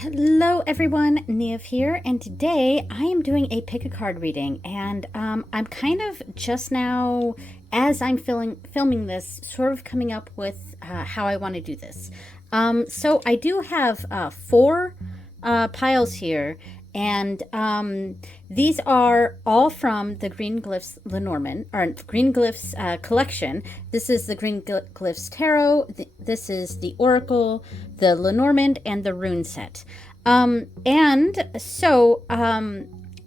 Hello everyone, Nev here, and today I am doing a pick a card reading, and I'm kind of just now, as I'm filming this, sort of coming up with how I want to do this. So I do have four piles here, and these are all from the Green Glyphs Lenormand, or Green Glyphs collection. This is the Green Glyphs Tarot, this is the Oracle, the Lenormand, and the Rune set. And so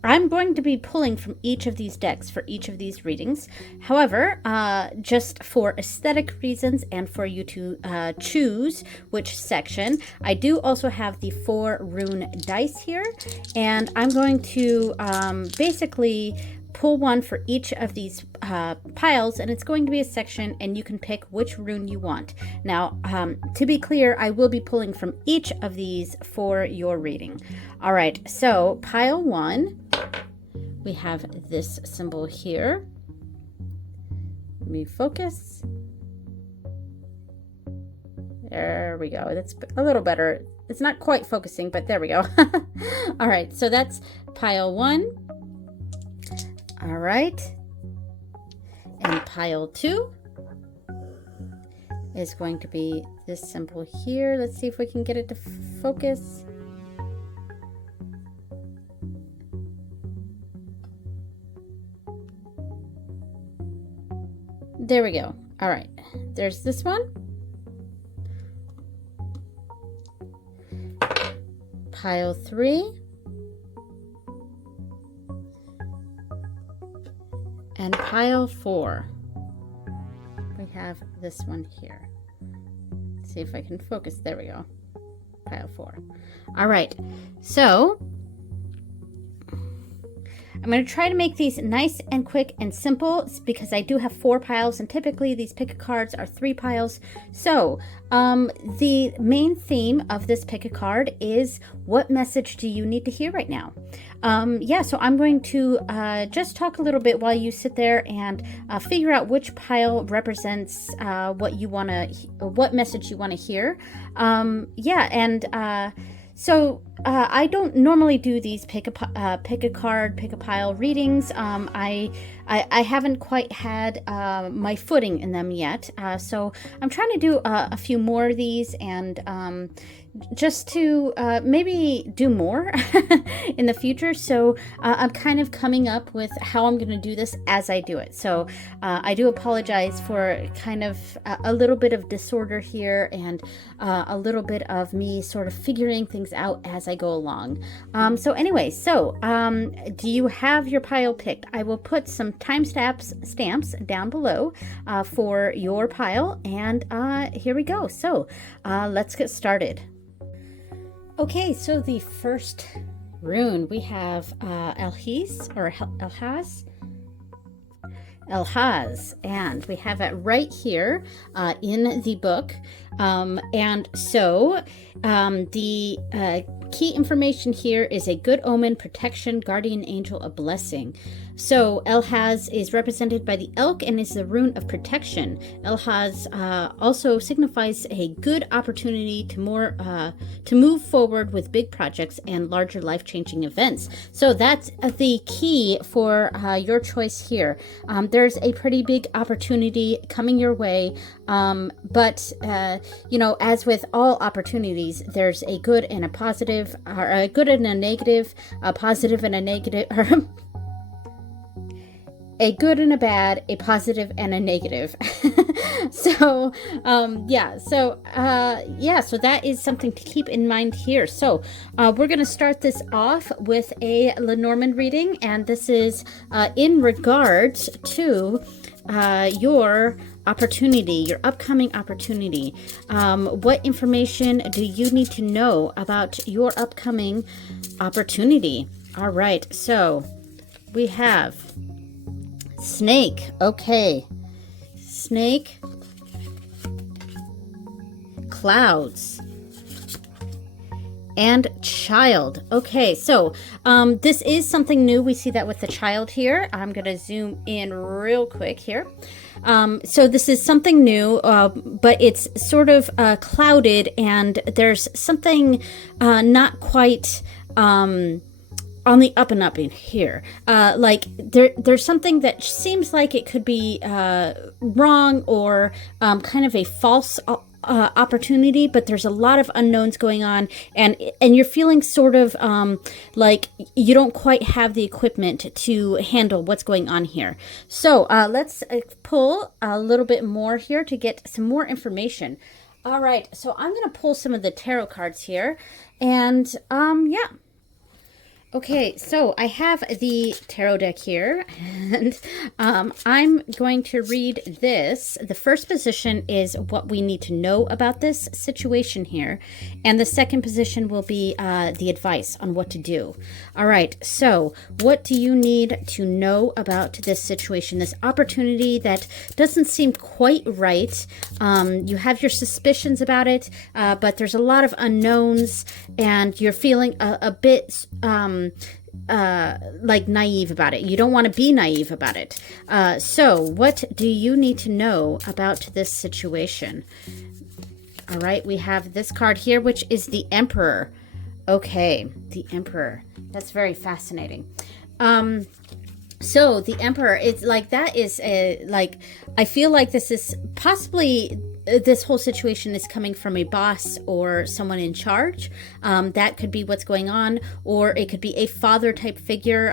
I'm going to be pulling from each of these decks for each of these readings. However, just for aesthetic reasons and for you to choose which section, I do also have the 4 rune dice here, and I'm going to basically pull one for each of these piles, and it's going to be a section, and you can pick which rune you want. Now, to be clear, I will be pulling from each of these for your reading. All right, so pile 1, we have this symbol here. Let me focus. There we go. That's a little better. It's not quite focusing, but there we go. All right, so that's pile 1. All right, and pile 2 is going to be this symbol here. Let's see if we can get it to focus. There we go. All right, there's this one. Pile 3. And pile 4, we have this one here. Let's see if I can focus. There we go. Pile 4. All right. So I'm going to try to make these nice and quick and simple because I do have 4 piles, and typically these pick a cards are 3 piles. So the main theme of this pick a card is, what message do you need to hear right now? Yeah, so I'm going to just talk a little bit while you sit there and figure out which pile represents what message you want to hear. Yeah, and so I don't normally do these pick a card, pick a pile readings. I haven't quite had my footing in them yet, so I'm trying to do a few more of these, and just to maybe do more in the future. So I'm kind of coming up with how I'm going to do this as I do it. So I do apologize for kind of a little bit of disorder here, and a little bit of me sort of figuring things out as I go along. So anyway, do you have your pile picked? I will put some stamps down below for your pile, and here we go. So let's get started. Okay, so the first rune, we have Elhaz, or Elhaz, and we have it right here in the book. And so the key information here is a good omen, protection, guardian angel, a blessing. So Elhaz is represented by the elk and is the rune of protection. Elhaz also signifies a good opportunity to move forward with big projects and larger life-changing events. So that's the key for your choice here. There's a pretty big opportunity coming your way, but you know, as with all opportunities, there's a good and a positive, or a good and a negative, a positive and a negative, or a good and a bad, a positive and a negative. So so that is something to keep in mind here. So we're going to start this off with a Lenormand reading, and this is in regards to your opportunity, your upcoming opportunity. What information do you need to know about your upcoming opportunity? All right, so we have snake. Okay, snake, clouds, and child. Okay, so this is something new. We see that with the child here. I'm going to zoom in real quick here. So this is something new, but it's sort of clouded, and there's something not quite on the up and up in here. Like there's something that seems like it could be wrong, or kind of a false opportunity, but there's a lot of unknowns going on, and you're feeling sort of like you don't quite have the equipment to handle what's going on here. So let's pull a little bit more here to get some more information. All right, so I'm going to pull some of the tarot cards here, and yeah. Okay, so I have the tarot deck here, and I'm going to read this. The first position is what we need to know about this situation here, and the second position will be the advice on what to do. All right, so what do you need to know about this situation, this opportunity that doesn't seem quite right? You have your suspicions about it, but there's a lot of unknowns, and you're feeling a bit like naive about it. You don't want to be naive about it. So what do you need to know about this situation? All right, we have this card here, which is the Emperor. Okay, the Emperor. That's very fascinating. So the Emperor, it's like, that is like, I feel like this is possibly, this whole situation is coming from a boss or someone in charge. That could be what's going on, or it could be a father type figure,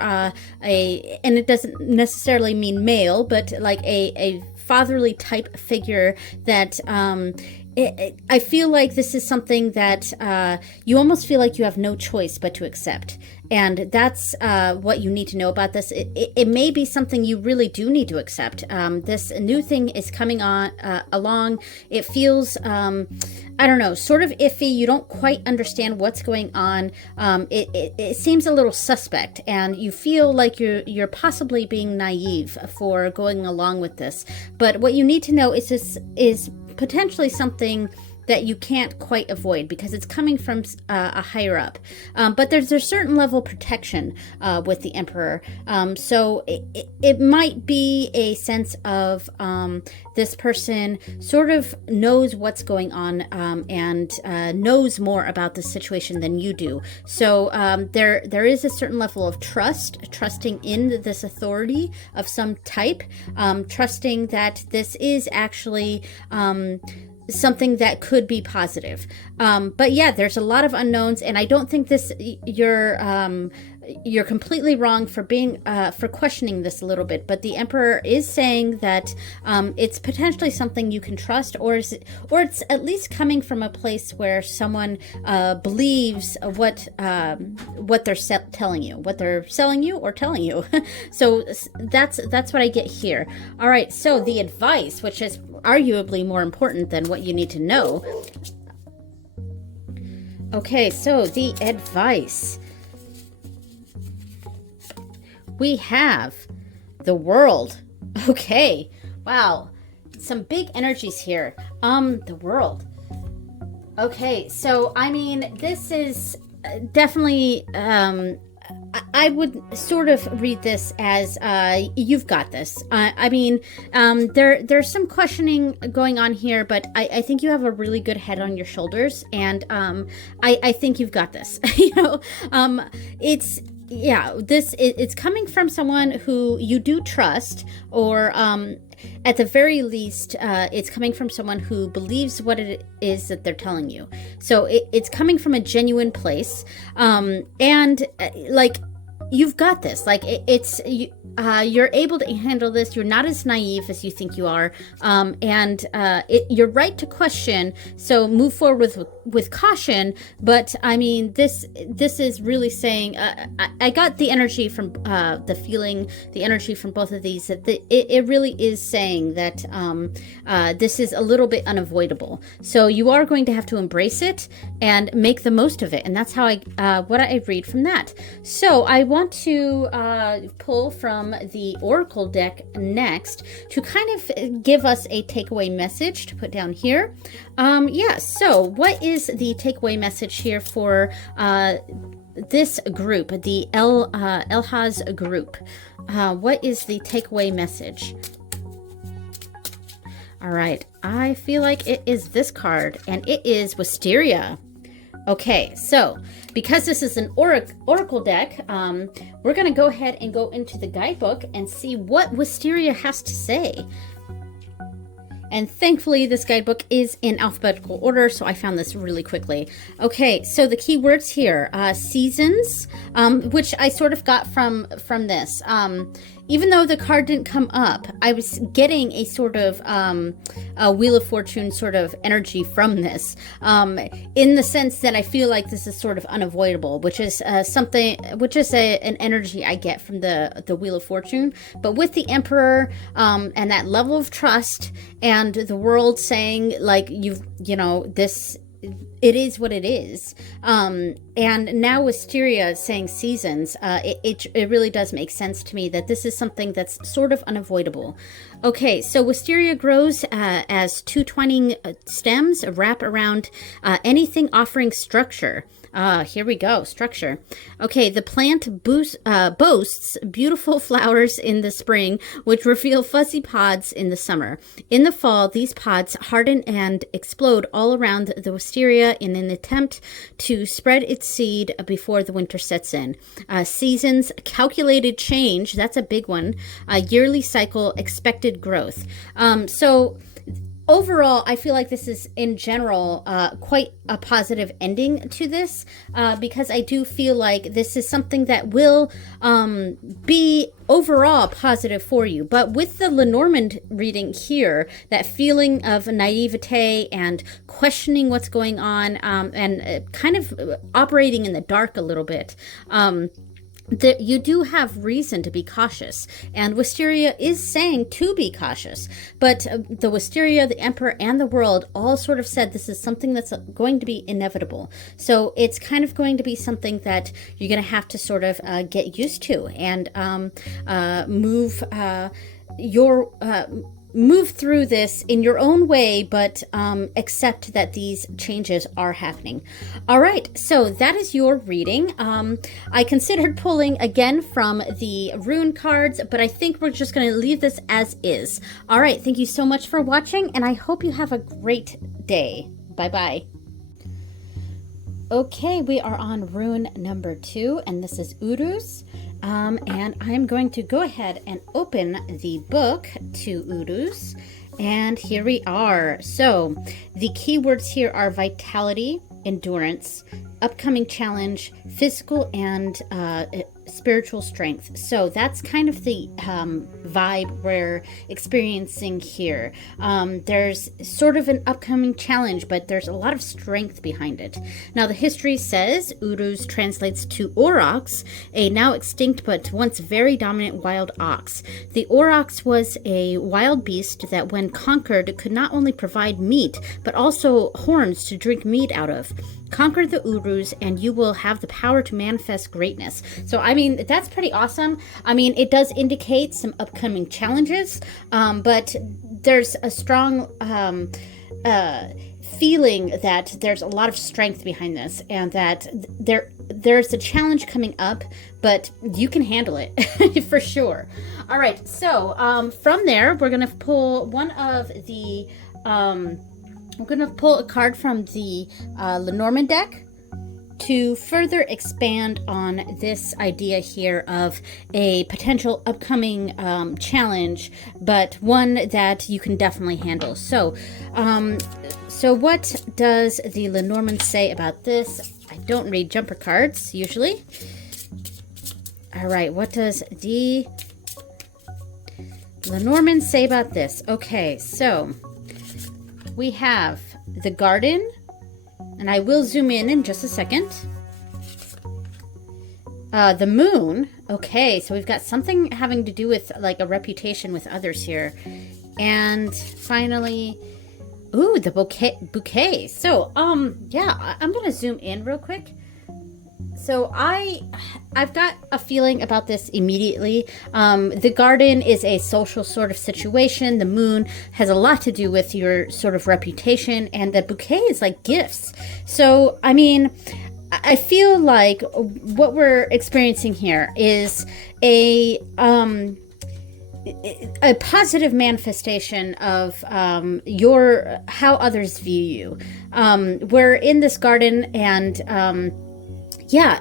and it doesn't necessarily mean male, but like a fatherly type figure that I feel like this is something that you almost feel like you have no choice but to accept. And that's what you need to know about this. It may be something you really do need to accept. This new thing is coming on along. It feels, I don't know, sort of iffy. You don't quite understand what's going on. It seems a little suspect, and you feel like you're possibly being naive for going along with this. But what you need to know is this is potentially something that you can't quite avoid, because it's coming from a higher up. But there's a certain level of protection with the Emperor. So it might be a sense of this person sort of knows what's going on, and knows more about the situation than you do. So there is a certain level of trusting in this authority of some type, trusting that this is actually something that could be positive. But yeah, there's a lot of unknowns, and I don't think this, you're completely wrong for being for questioning this a little bit. But the Emperor is saying that it's potentially something you can trust, or it's at least coming from a place where someone believes what they're telling you, what they're selling you or telling you. So that's what I get here. All right, so the advice, which is arguably more important than what you need to know. Okay, so the advice. We have the World. Okay, wow, some big energies here. The World. Okay, so I mean, this is definitely I would sort of read this as you've got this. I mean, there's some questioning going on here, but I think you have a really good head on your shoulders, and I think you've got this. You know, it's. Yeah, it's coming from someone who you do trust, or at the very least, it's coming from someone who believes what it is that they're telling you. So it's coming from a genuine place, and like, you've got this. Like, you're able to handle this. You're not as naive as you think you are, and you're right to question. So move forward with caution. But I mean, this is really saying. I got the energy from the feeling, the energy from both of these. That it really is saying that this is a little bit unavoidable. So you are going to have to embrace it and make the most of it. And that's how what I read from that. So I want to pull from the Oracle deck next to kind of give us a takeaway message to put down here. So what is the takeaway message here for this group, the Elhaz group? What is the takeaway message? All right, I feel like it is this card, and it is Wisteria. Okay, so because this is an oracle deck, we're going to go ahead and go into the guidebook and see what Wisteria has to say. And thankfully, this guidebook is in alphabetical order, so I found this really quickly. Okay, so the key words here, seasons, which I sort of got from this. Even though the card didn't come up, I was getting a sort of a Wheel of Fortune sort of energy from this, in the sense that I feel like this is sort of unavoidable, which is an energy I get from the Wheel of Fortune. But with the Emperor and that level of trust and the world saying like this. It is what it is. And now Wisteria saying seasons, it really does make sense to me that this is something that's sort of unavoidable. Okay, so Wisteria grows as two twining stems wrap around anything offering structure. Here we go, structure. Okay, the plant boasts beautiful flowers in the spring, which reveal fuzzy pods in the summer. In the fall, these pods harden and explode all around the wisteria in an attempt to spread its seed before the winter sets in. Seasons, calculated change, that's a big one. Yearly cycle, expected growth. So overall, I feel like this is, in general, quite a positive ending to this, because I do feel like this is something that will be overall positive for you. But with the Lenormand reading here, that feeling of naivete and questioning what's going on, and kind of operating in the dark a little bit, you do have reason to be cautious, and Wisteria is saying to be cautious, but the Wisteria, the Emperor, and the world all sort of said this is something that's going to be inevitable. So it's kind of going to be something that you're going to have to sort of get used to and move through this in your own way, but accept that these changes are happening. All right, so that is your reading. I considered pulling again from the rune cards, but I think we're just going to leave this as is. All right, thank you so much for watching, and I hope you have a great day. Bye-bye. Okay, we are on rune number 2, and this is Uruz. And I'm going to go ahead and open the book to Uruz, and here we are. So the keywords here are vitality, endurance, upcoming challenge, physical, and spiritual strength. So that's kind of the vibe we're experiencing here. There's sort of an upcoming challenge, but there's a lot of strength behind it. Now, the history says Uruz translates to aurochs, a now extinct but once very dominant wild ox. The aurochs was a wild beast that, when conquered, could not only provide meat, but also horns to drink mead out of. Conquer the Uruz and you will have the power to manifest greatness. So, I mean, that's pretty awesome. I mean, it does indicate some upcoming challenges, but there's a strong feeling that there's a lot of strength behind this, and that there's a challenge coming up, but you can handle it for sure. All right, so from there, we're going to pull one of the... I'm going to pull a card from the Lenormand deck to further expand on this idea here of a potential upcoming challenge, but one that you can definitely handle. So, so what does the Lenormand say about this? I don't read jumper cards usually. All right, what does the Lenormand say about this? Okay, so we have the garden, and I will zoom in just a second. The moon. Okay, so we've got something having to do with like a reputation with others here. And finally, ooh, the bouquet. So, yeah, I'm going to zoom in real quick. So I've got a feeling about this immediately. The garden is a social sort of situation. The moon has a lot to do with your sort of reputation, and the bouquet is like gifts. So, I mean, I feel like what we're experiencing here is a positive manifestation of your how others view you. We're in this garden, and yeah,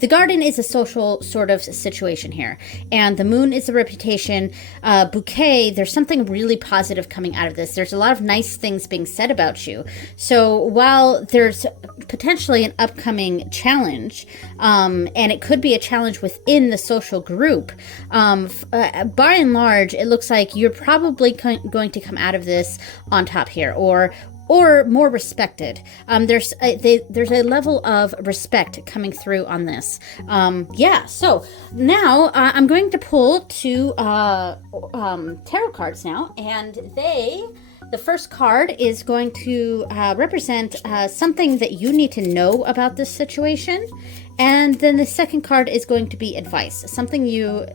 the garden is a social sort of situation here, and the moon is a reputation. Bouquet, there's something really positive coming out of this. There's a lot of nice things being said about you. So while there's potentially an upcoming challenge, and it could be a challenge within the social group, by and large, it looks like you're probably going to come out of this on top here, or more respected. There's a level of respect coming through on this. Yeah, so now I'm going to pull two tarot cards now, and the first card is going to represent something that you need to know about this situation. And then the second card is going to be advice, something you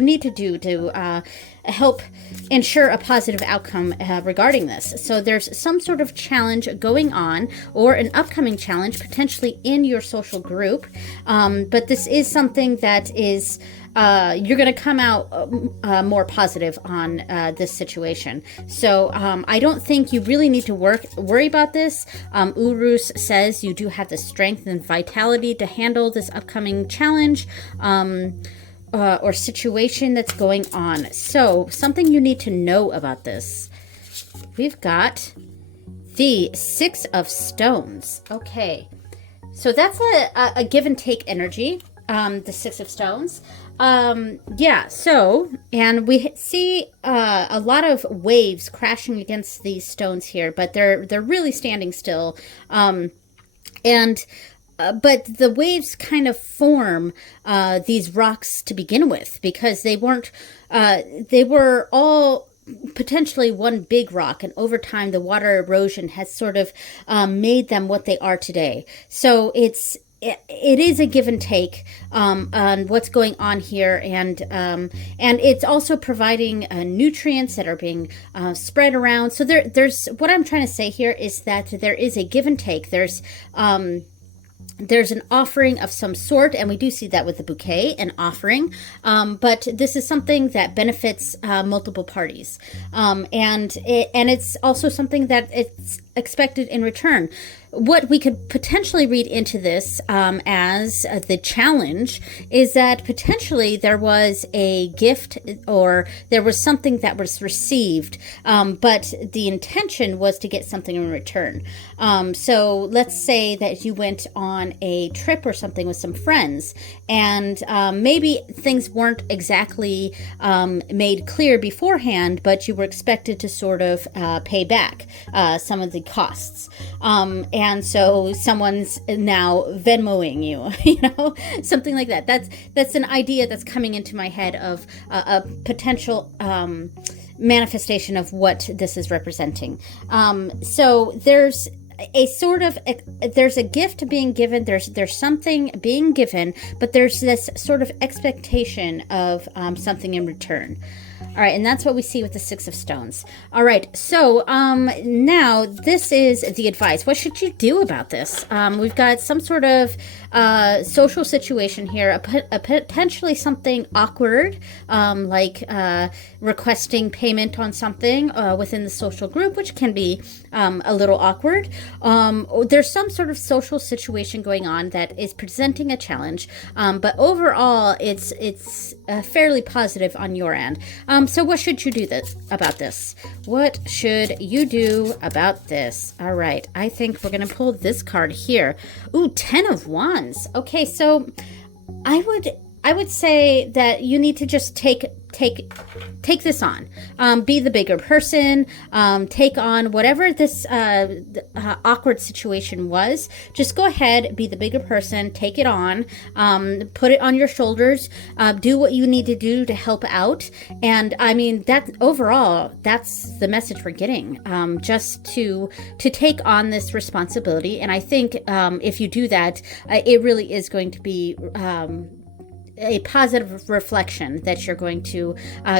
need to do to help ensure a positive outcome regarding this. So there's some sort of challenge going on, or an upcoming challenge potentially in your social group. But this is something that is you're going to come out more positive on this situation. So I don't think you really need to worry about this. Urus says you do have the strength and vitality to handle this upcoming challenge or situation that's going on. So something you need to know about this. We've got the Six of Stones. Okay, so that's a give and take energy. The Six of Stones. Yeah, so, and we see a lot of waves crashing against these stones here, but they're really standing still. But the waves kind of form these rocks to begin with, because they were all potentially one big rock, and over time the water erosion has sort of made them what they are today. So it is a give and take on what's going on here, and it's also providing nutrients that are being spread around. So there's what I'm trying to say here is that there is a give and take. There's an offering of some sort, and we do see that with the bouquet, an offering. But this is something that benefits multiple parties, and it's also something that it's expected in return. What we could potentially read into this as the challenge is that potentially there was a gift, or there was something that was received, but the intention was to get something in return. So let's say that you went on a trip or something with some friends, and maybe things weren't exactly made clear beforehand, but you were expected to sort of pay back some of the costs. And so someone's now Venmoing you, something like that. That's an idea that's coming into my head of a potential manifestation of what this is representing. So there's a gift being given, there's something being given, but there's this sort of expectation of something in return. All right, and that's what we see with the Six of Stones. All right, so now this is the advice. What should you do about this? We've got some sort of social situation here, a potentially something awkward, like requesting payment on something within the social group, which can be a little awkward. There's some sort of social situation going on that is presenting a challenge, but overall, it's fairly positive on your end. So what should you do about this? What should you do about this? All right, I think we're going to pull this card here. Ooh, 10 of Wands. Okay, so I would say that you need to just take this on. Be the bigger person. Take on whatever this awkward situation was. Just go ahead, be the bigger person. Take it on. Put it on your shoulders. Do what you need to do to help out. And I mean, that overall, that's the message we're getting. Just to take on this responsibility. And I think if you do that, it really is going to be a positive reflection that you're going to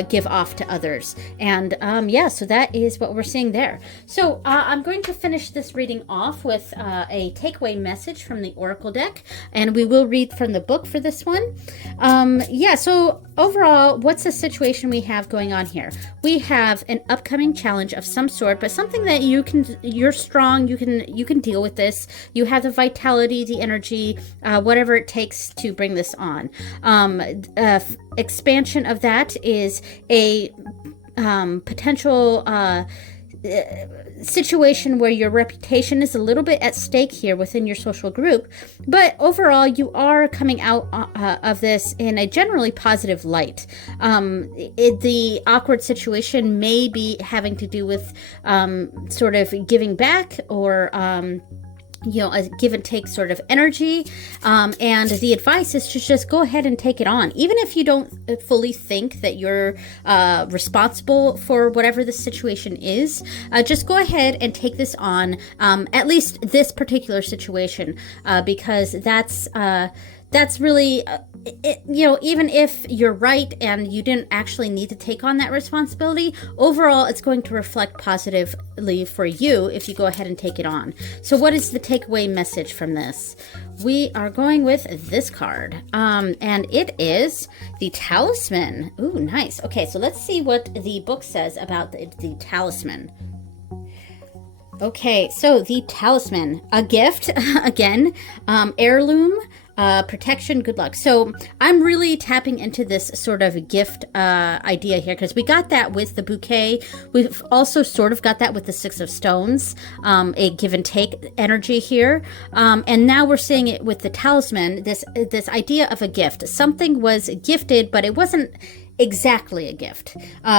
give off to others. And yeah, so that is what we're seeing there. So I'm going to finish this reading off with a takeaway message from the Oracle deck, and we will read from the book for this one. Yeah, so overall, what's the situation we have going on here? We have an upcoming challenge of some sort, but something that you're strong, you can deal with this. You have the vitality, the energy, whatever it takes to bring this on. Expansion of that is a potential situation where your reputation is a little bit at stake here within your social group, but overall you are coming out of this in a generally positive light. The awkward situation may be having to do with sort of giving back, or a give and take sort of energy. And the advice is to just go ahead and take it on. Even if you don't fully think that you're responsible for whatever the situation is, just go ahead and take this on, at least this particular situation, because that's really, even if you're right and you didn't actually need to take on that responsibility, overall it's going to reflect positively for you if you go ahead and take it on. So what is the takeaway message from this? We are going with this card, and it is the Talisman. Ooh, nice. Okay, so let's see what the book says about the Talisman. Okay, so the Talisman, a gift, again, heirloom, protection, good luck. So I'm really tapping into this sort of gift idea here, because we got that with the bouquet. We've also sort of got that with the Six of Stones, a give and take energy here. And now we're seeing it with the Talisman, this idea of a gift. Something was gifted, but it wasn't exactly a gift.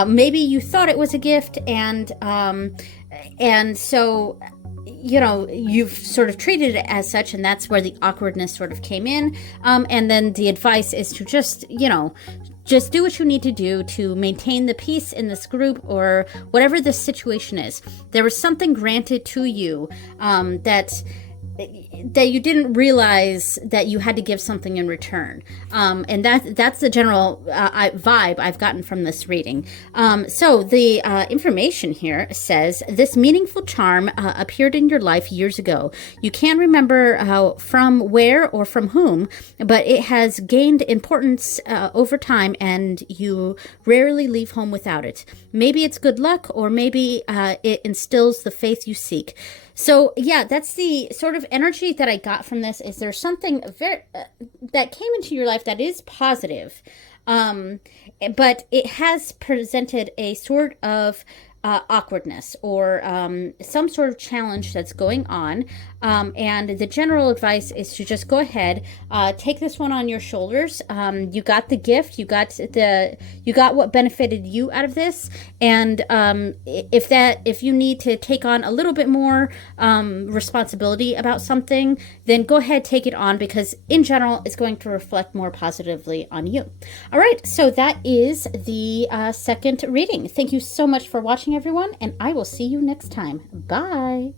Maybe you thought it was a gift, and so you've sort of treated it as such, and that's where the awkwardness sort of came in. And then the advice is to just do what you need to do to maintain the peace in this group, or whatever the situation is. There was something granted to you that you didn't realize that you had to give something in return. And that's the general vibe I've gotten from this reading. So the information here says, this meaningful charm appeared in your life years ago. You can't remember from where or from whom, but it has gained importance over time, and you rarely leave home without it. Maybe it's good luck, or maybe it instills the faith you seek. So yeah, that's the sort of energy that I got from this. Is there something that came into your life that is positive, but it has presented a sort of awkwardness, or some sort of challenge that's going on. And the general advice is to just go ahead, take this one on your shoulders. You got the gift, you got what benefited you out of this. And if you need to take on a little bit more responsibility about something, then go ahead, take it on, because in general, it's going to reflect more positively on you. All right, so that is the second reading. Thank you so much for watching, everyone, and I will see you next time. Bye.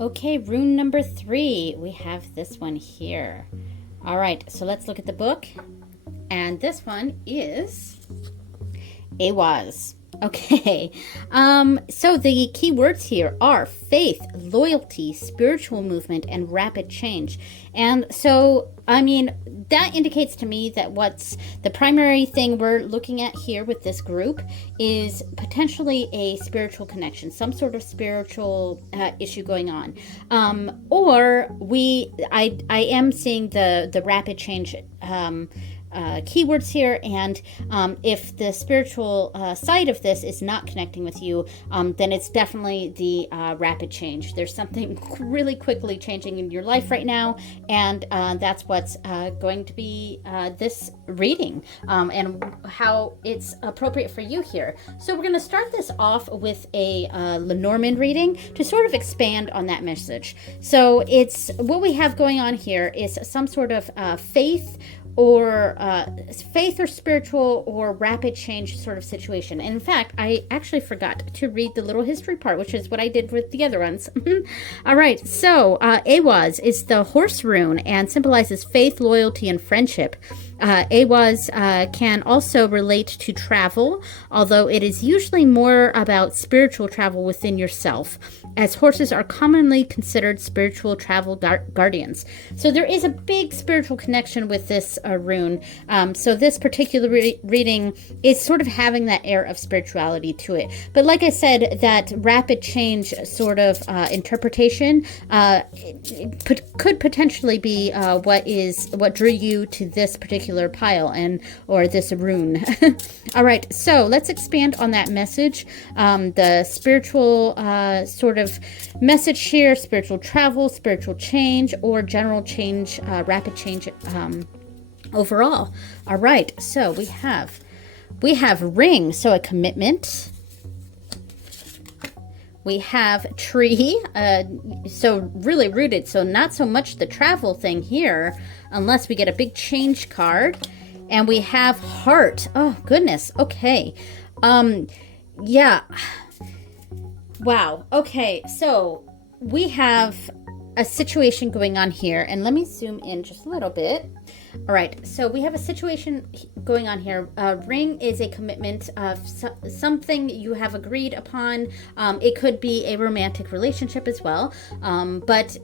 Okay, rune number 3. We have this one here. All right, so let's look at the book. And this one is Awaz. Okay, so the key words here are faith, loyalty, spiritual movement, and rapid change. And so, that indicates to me that what's the primary thing we're looking at here with this group is potentially a spiritual connection, some sort of spiritual issue going on. I am seeing the rapid change keywords here, and if the spiritual side of this is not connecting with you, then it's definitely the rapid change. There's something really quickly changing in your life right now, and that's what's going to be this reading, and how it's appropriate for you here. So we're going to start this off with a Lenormand reading to sort of expand on that message. So it's what we have going on here is some sort of faith or spiritual or rapid change sort of situation. And in fact, I actually forgot to read the little history part, which is what I did with the other ones. All right, so Awaz is the horse rune and symbolizes faith, loyalty, and friendship. AWAS can also relate to travel, although it is usually more about spiritual travel within yourself, as horses are commonly considered spiritual travel guardians. So there is a big spiritual connection with this rune. So this particular reading is sort of having that air of spirituality to it. But like I said, that rapid change sort of interpretation could potentially be what drew you to this particular pile or this rune. All right, so let's expand on that message. The spiritual sort of message here: spiritual travel, spiritual change, or general change, rapid change overall. All right, so we have ring, so a commitment. We have tree, so really rooted, so not so much the travel thing here, unless we get a big change card. And we have heart. Oh, goodness. Okay. Yeah. Wow. Okay, so we have a situation going on here, and let me zoom in just a little bit. All right, so we have a situation going on here. Ring is a commitment of something you have agreed upon. It could be a romantic relationship as well, but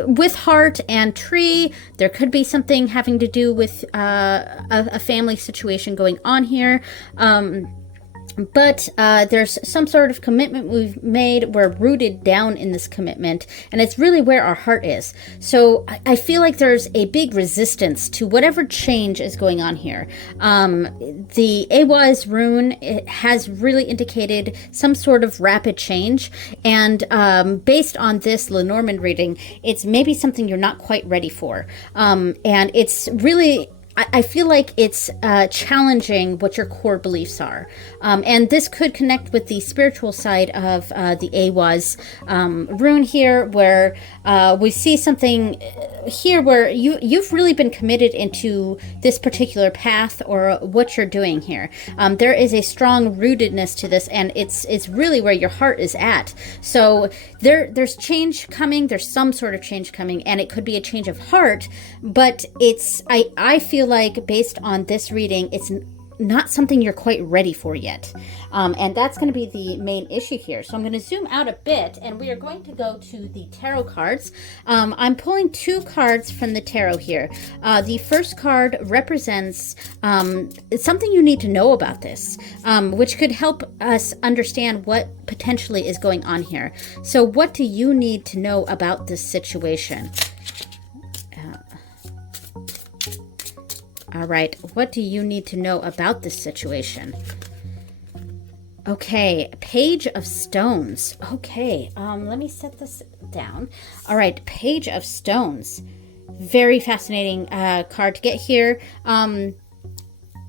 with heart and tree, there could be something having to do with a family situation going on here. But there's some sort of commitment we've made. We're rooted down in this commitment, and it's really where our heart is. So I feel like there's a big resistance to whatever change is going on here. The AWAS rune, it has really indicated some sort of rapid change, and based on this Lenormand reading, it's maybe something you're not quite ready for. And it's really... I feel like it's challenging what your core beliefs are. And this could connect with the spiritual side of the AWAS rune here, where we see something here where you've really been committed into this particular path or what you're doing here. There is a strong rootedness to this, and it's really where your heart is at. So there's change coming, there's some sort of change coming, and it could be a change of heart, but I feel like based on this reading, it's not something you're quite ready for yet. And that's going to be the main issue here. So I'm going to zoom out a bit, and we are going to go to the tarot cards. I'm pulling two cards from the tarot here. The first card represents something you need to know about this, which could help us understand what potentially is going on here. So what do you need to know about this situation? All right, what do you need to know about this situation? Okay, Page of Stones. Okay, let me set this down. All right, Page of Stones. Very fascinating card to get here.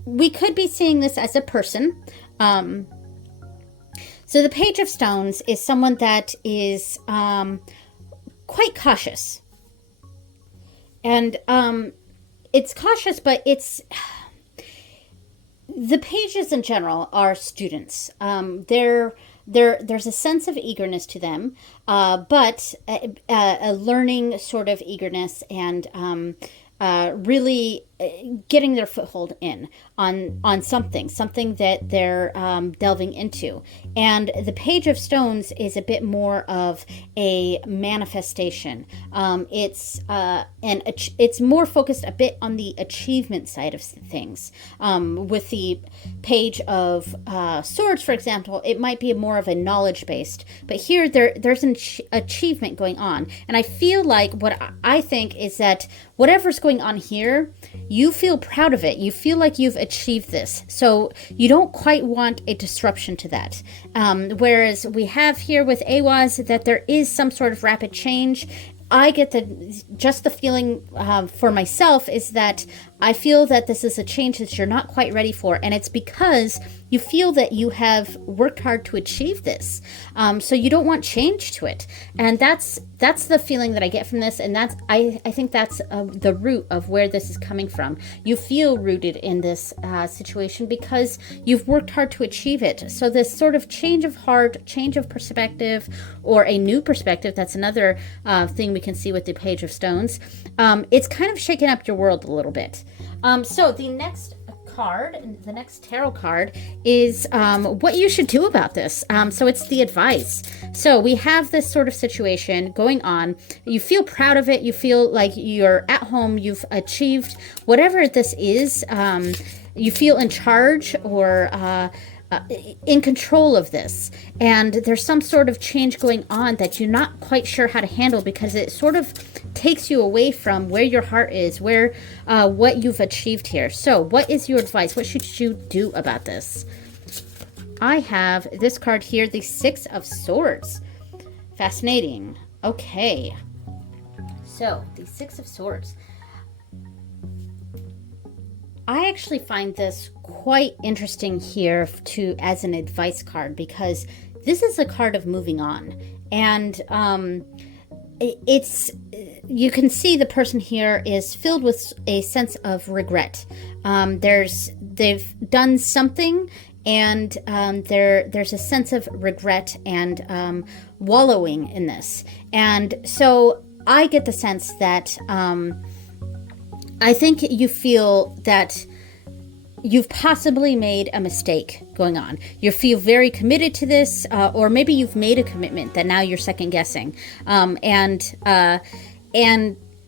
We could be seeing this as a person. So the Page of Stones is someone that is quite cautious. And it's cautious, but the pages in general are students. There's a sense of eagerness to them, but a learning sort of eagerness, and really getting their foothold in on something that they're delving into. And the Page of Stones is a bit more of a manifestation. It's more focused a bit on the achievement side of things. With the Page of Swords, for example, it might be more of a knowledge based, but here there's an achievement going on. And I feel like what I think is that whatever's going on here, you feel proud of it. You feel like you've achieved this. So you don't quite want a disruption to that. Whereas we have here with AWAS that there is some sort of rapid change. I get the feeling for myself is that I feel that this is a change that you're not quite ready for, and it's because you feel that you have worked hard to achieve this. So you don't want change to it, and that's the feeling that I get from this, and I think that's the root of where this is coming from. You feel rooted in this situation because you've worked hard to achieve it. So this sort of change of heart, change of perspective, or a new perspective, that's another thing we can see with the Page of Stones. It's kind of shaken up your world a little bit. So the next card, the next tarot card, is what you should do about this. So it's the advice. So we have this sort of situation going on. You feel proud of it. You feel like you're at home. You've achieved whatever this is. You feel in charge or in control of this, and there's some sort of change going on that you're not quite sure how to handle because it sort of takes you away from where your heart is, where what you've achieved here. So what is your advice? What should you do about this? I have this card here, the Six of Swords. Fascinating. Okay, so the Six of Swords. I actually find this quite interesting here as an advice card, because this is a card of moving on, and you can see the person here is filled with a sense of regret. They've done something, and there's a sense of regret and wallowing in this, and so I get the sense that I think you feel that you've possibly made a mistake going on. You feel very committed to this, or maybe you've made a commitment that now you're second guessing, and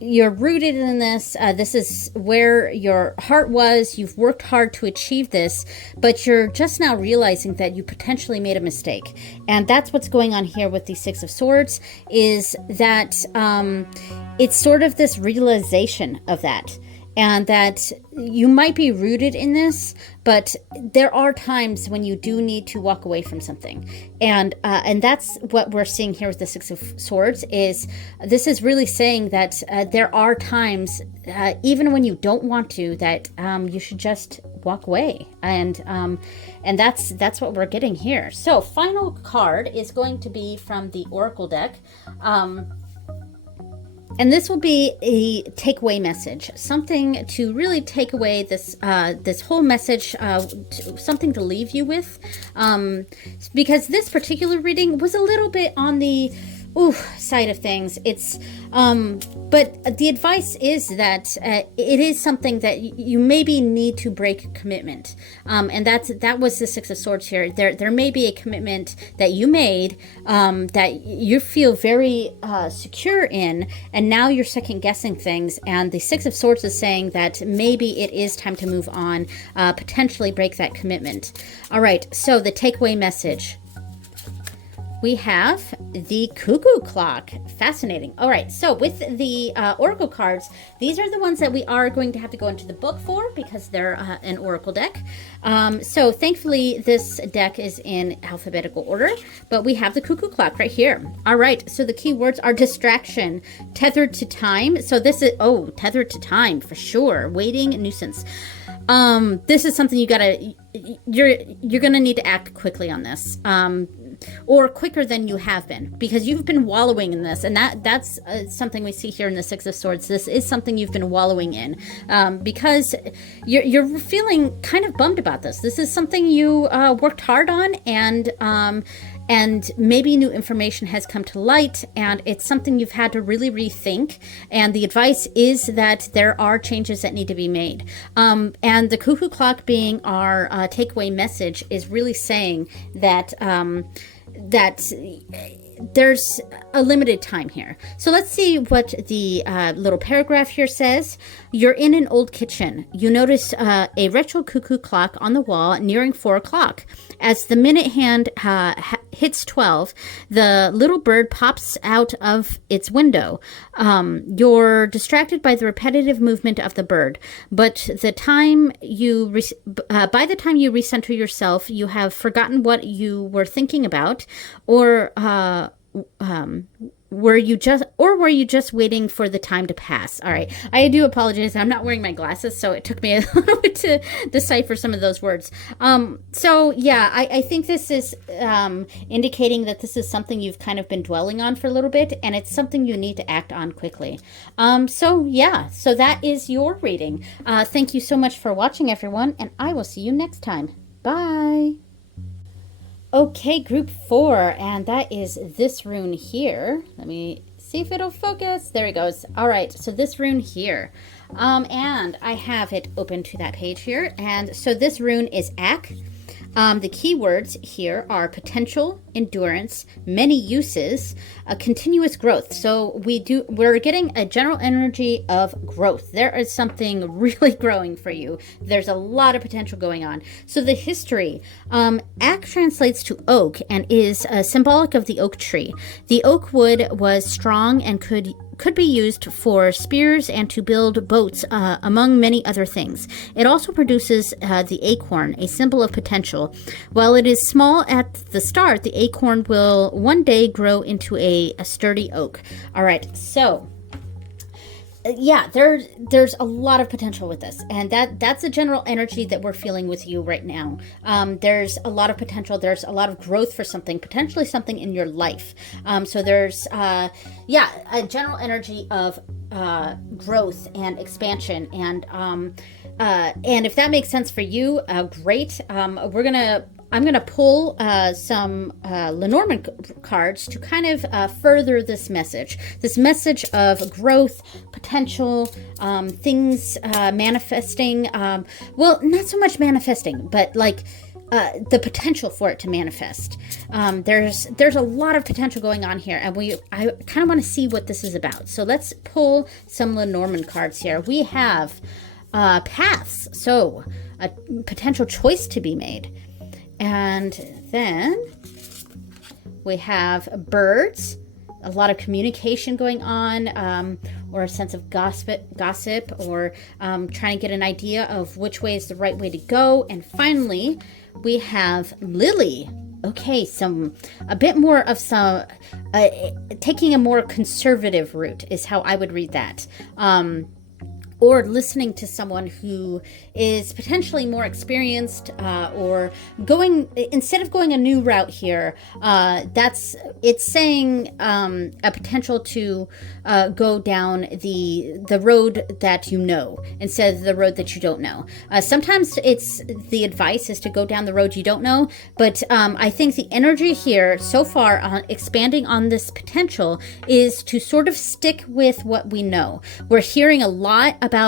you're rooted in this. This is where your heart was. You've worked hard to achieve this, but you're just now realizing that you potentially made a mistake. And that's what's going on here with the Six of Swords, is that it's sort of this realization of that. And that you might be rooted in this, but there are times when you do need to walk away from something. And that's what we're seeing here with the Six of Swords, is this is really saying that there are times, even when you don't want to, that you should just walk away. And that's what we're getting here. So final card is going to be from the Oracle deck. And this will be a takeaway message, something to really take away this whole message, something to leave you with, because this particular reading was a little bit on the side of things. It's but the advice is that it is something that you maybe need to break commitment, and that was the Six of Swords here. There may be a commitment that you made that you feel very secure in, and now you're second guessing things, and the Six of Swords is saying that maybe it is time to move on, potentially break that commitment. All right, so the takeaway message. We have the Cuckoo Clock. Fascinating. All right, so with the Oracle cards, these are the ones that we are going to have to go into the book for, because they're an Oracle deck. So thankfully, this deck is in alphabetical order, but we have the Cuckoo Clock right here. All right, so the key words are distraction, tethered to time. So this is, tethered to time for sure. Waiting, nuisance. This is something you're gonna need to act quickly on this. Or quicker than you have been, because you've been wallowing in this, and that's something we see here in the Six of Swords. This is something you've been wallowing in, because you're feeling kind of bummed about this. This is something you worked hard on, and maybe new information has come to light, and it's something you've had to really rethink. And the advice is that there are changes that need to be made. And the Cuckoo Clock being our takeaway message is really saying that there's a limited time here. So let's see what the little paragraph here says. You're in an old kitchen. You notice a retro cuckoo clock on the wall nearing 4 o'clock. As the minute hand hits 12, the little bird pops out of its window. You're distracted by the repetitive movement of the bird, but by the time you recenter yourself, you have forgotten what you were thinking about, or were you just waiting for the time to pass? All right. I do apologize. I'm not wearing my glasses, so it took me a little bit to decipher some of those words. So yeah, I think this is indicating that this is something you've kind of been dwelling on for a little bit, and it's something you need to act on quickly. So yeah, so that is your reading. Thank you so much for watching, everyone, and I will see you next time. Bye. Okay, group 4, and that is this rune here. Let me see if it'll focus. There it goes. All right, so this rune here. And I have it open to that page here. And so this rune is Ak. The keywords here are potential, endurance, many uses, continuous growth. So we're getting a general energy of growth. There is something really growing for you. There's a lot of potential going on. So the history, Ak translates to oak and is symbolic of the oak tree. The oak wood was strong and could be used for spears and to build boats, among many other things. It also produces the acorn, a symbol of potential. While it is small at the start, the acorn will one day grow into a sturdy oak. All right, so yeah, there's a lot of potential with this, and that's the general energy that we're feeling with you right now. There's a lot of potential. There's a lot of growth for something, potentially something in your life. So there's a general energy of growth and expansion, and if that makes sense for you, great. I'm gonna pull some Lenormand cards to kind of further this message of growth, potential, things manifesting. Well, not so much manifesting, but like the potential for it to manifest. There's a lot of potential going on here, and I kind of want to see what this is about. So let's pull some Lenormand cards here. We have paths, so a potential choice to be made. And then we have birds, a lot of communication going on, or a sense of gossip, or trying to get an idea of which way is the right way to go. And finally, we have lily. Okay, a bit more of taking a more conservative route is how I would read that. Or listening to someone who is potentially more experienced, or instead of going a new route here, it's saying a potential to go down the road that you know instead of the road that you don't know. Sometimes the advice is to go down the road you don't know, but I think the energy here so far on expanding on this potential is to sort of stick with what we know. We're hearing a lot about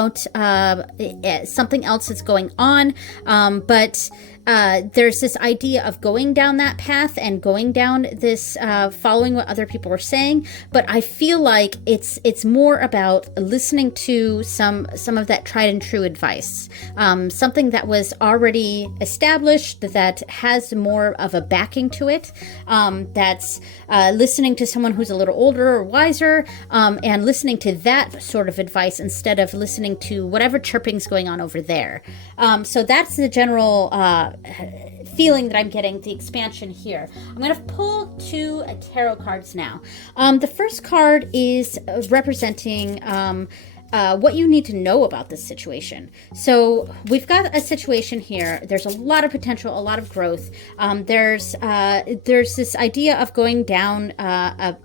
something else that's going on, but there's this idea of going down that path and going down this, following what other people are saying. But I feel like it's more about listening to some of that tried and true advice, something that was already established, that has more of a backing to it. That's listening to someone who's a little older or wiser, and listening to that sort of advice instead of listening to whatever chirping's going on over there. So that's the general feeling that I'm getting, the expansion here. I'm going to pull 2 tarot cards now. The first card is representing what you need to know about this situation. So we've got a situation here. There's a lot of potential, a lot of growth. There's this idea of going down a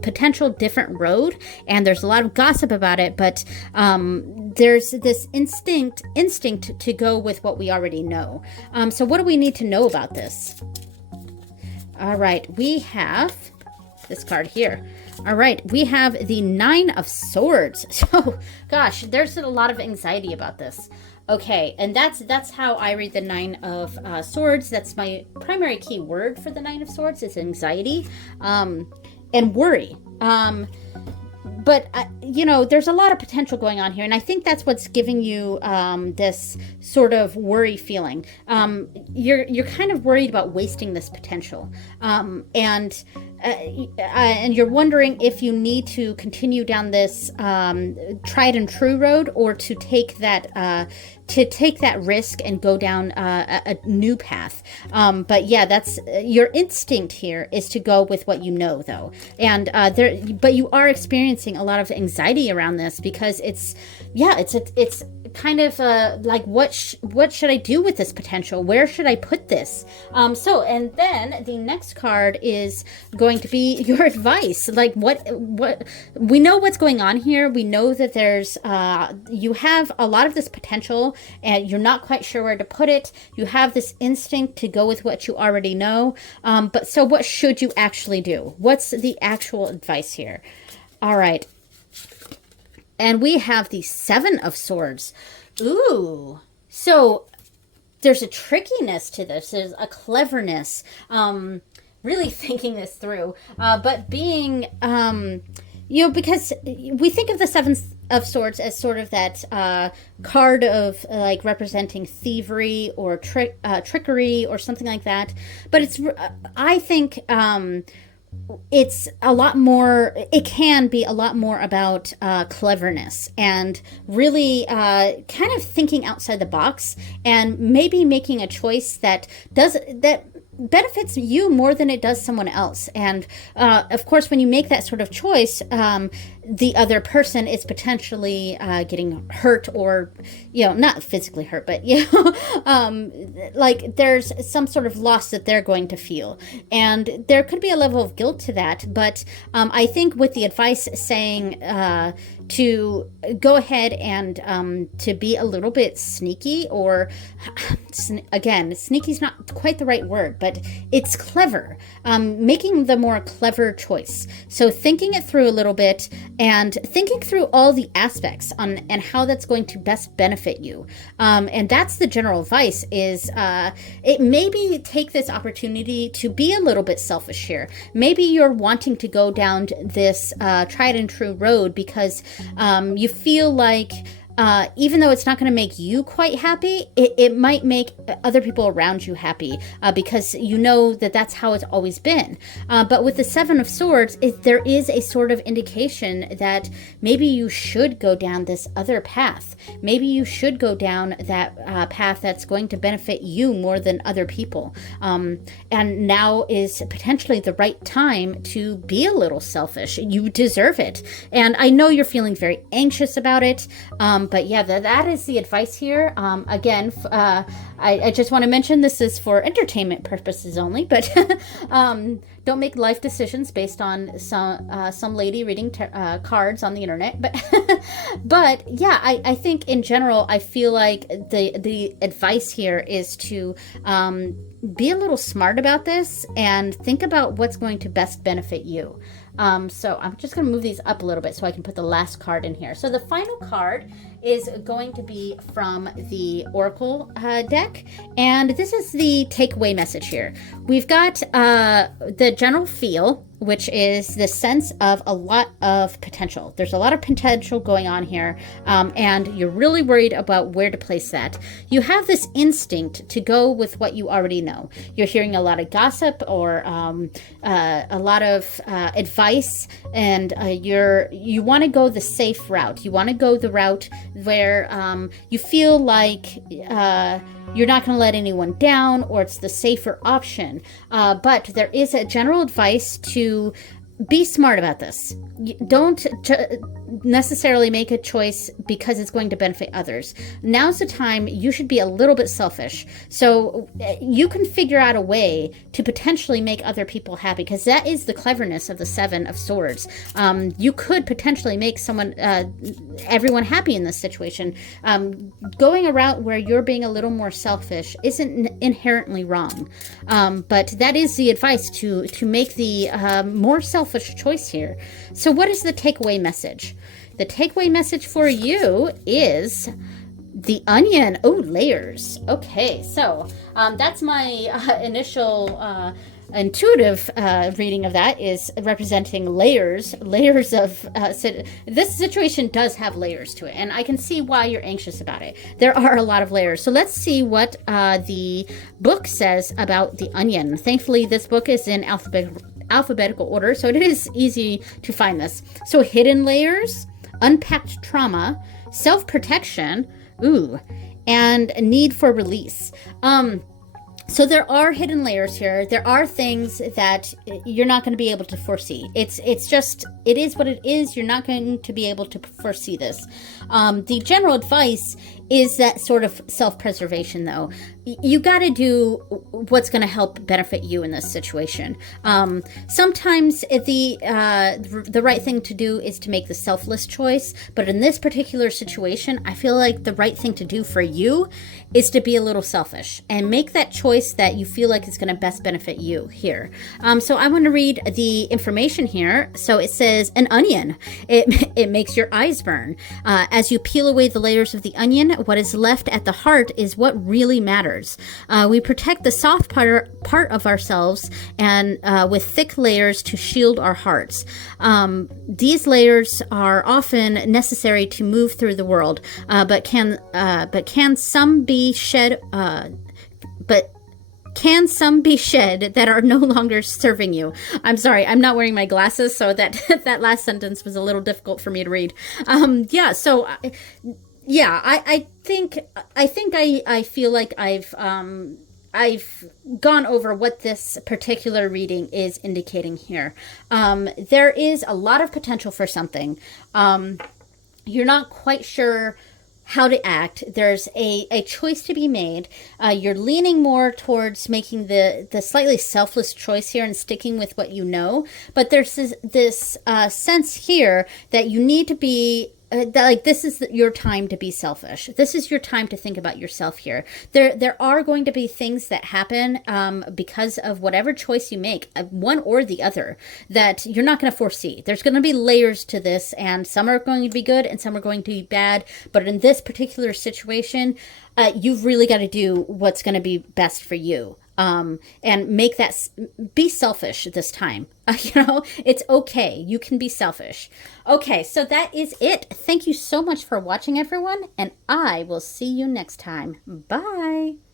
potential different road, and there's a lot of gossip about it, but there's this instinct to go with what we already know. So what do we need to know about this? All right, we have this card here. All right, we have the 9 of Swords. So, gosh, there's a lot of anxiety about this. Okay, and that's how I read the 9 of Swords. That's my primary key word for the 9 of Swords, is anxiety and worry. But, there's a lot of potential going on here, and I think that's what's giving you this sort of worry feeling. You're kind of worried about wasting this potential. And and you're wondering if you need to continue down this tried and true road, or to take that risk and go down a new path. But yeah, that's your instinct here is to go with what you know, though. And but you are experiencing a lot of anxiety around this, because it's kind of like, what should I do with this potential? Where should I put this? And then the next card is going to be your advice. Like, what we know what's going on here. We know that there's you have a lot of this potential, and you're not quite sure where to put it. You have this instinct to go with what you already know. But so what should you actually do? What's the actual advice here? All right. And we have the Seven of Swords. Ooh. So there's a trickiness to this. There's a cleverness. Really thinking this through. But being, because we think of the Seven of Swords as sort of that card of like representing thievery or trickery or something like that. But it's, I think, it's a lot more, it can be a lot more about cleverness and really kind of thinking outside the box, and maybe making a choice that benefits you more than it does someone else. And of course, when you make that sort of choice, the other person is potentially getting hurt, or not physically hurt, but like there's some sort of loss that they're going to feel, and there could be a level of guilt to that. But I think with the advice saying to go ahead and to be a little bit sneaky, or again, sneaky is not quite the right word, but it's clever, making the more clever choice. So thinking it through a little bit, and thinking through all the aspects and how that's going to best benefit you. And that's the general advice, is it maybe take this opportunity to be a little bit selfish here. Maybe you're wanting to go down this tried and true road because you feel like even though it's not going to make you quite happy, it might make other people around you happy, because you know that that's how it's always been. But with the Seven of Swords, there is a sort of indication that maybe you should go down this other path. Maybe you should go down that path that's going to benefit you more than other people. And now is potentially the right time to be a little selfish. You deserve it. And I know you're feeling very anxious about it. But yeah, that is the advice here. Again, I just want to mention this is for entertainment purposes only, but don't make life decisions based on some lady reading cards on the internet. But yeah, I think in general, I feel like the advice here is to be a little smart about this and think about what's going to best benefit you. So I'm just going to move these up a little bit so I can put the last card in here. So the final card is going to be from the Oracle deck, and this is the takeaway message here. We've got the general feel, which is the sense of a lot of potential. There's a lot of potential going on here, and you're really worried about where to place that. You have this instinct to go with what you already know. You're hearing a lot of gossip or a lot of advice, and you want to go the safe route. You want to go the route where you feel like you're not going to let anyone down, or it's the safer option. But there is a general advice to be smart about this. Don't necessarily make a choice because it's going to benefit others. Now's the time you should be a little bit selfish, so you can figure out a way to potentially make other people happy, because that is the cleverness of the Seven of Swords. You could potentially make everyone happy in this situation. Going a route where you're being a little more selfish isn't inherently wrong, but that is the advice, to make the more selfish choice here. So what is the takeaway message? The takeaway message for you is the onion. Oh, layers. Okay, so that's my initial intuitive reading of that, is representing layers of this situation does have layers to it, and I can see why you're anxious about it. There are a lot of layers. So let's see what the book says about the onion. Thankfully, this book is in alphabetical order, so it is easy to find this. So hidden layers, unpacked trauma, self-protection, and need for release. So there are hidden layers here. There are things that you're not going to be able to foresee. It is what it is. You're not going to be able to foresee this. The general advice is that sort of self-preservation, though. You got to do what's going to help benefit you in this situation. Sometimes the right thing to do is to make the selfless choice, but in this particular situation, I feel like the right thing to do for you is to be a little selfish and make that choice that you feel like is going to best benefit you here. So I want to read the information here. So it says, an onion. It makes your eyes burn. As you peel away the layers of the onion, what is left at the heart is what really matters. We protect the soft part of ourselves and with thick layers to shield our hearts. These layers are often necessary to move through the world, but can some be shed that are no longer serving you? I'm sorry, I'm not wearing my glasses, so that last sentence was a little difficult for me to read. I feel like I've gone over what this particular reading is indicating here. There is a lot of potential for something. You're not quite sure how to act. There's a choice to be made. You're leaning more towards making the slightly selfless choice here and sticking with what you know. But there's this sense here that you need to be this is your time to be selfish. This is your time to think about yourself here. There are going to be things that happen because of whatever choice you make, one or the other, that you're not going to foresee. There's going to be layers to this, and some are going to be good and some are going to be bad. But in this particular situation, you've really got to do what's going to be best for you. And make that, be selfish this time. It's okay. You can be selfish. Okay, so that is it. Thank you so much for watching, everyone, and I will see you next time. Bye.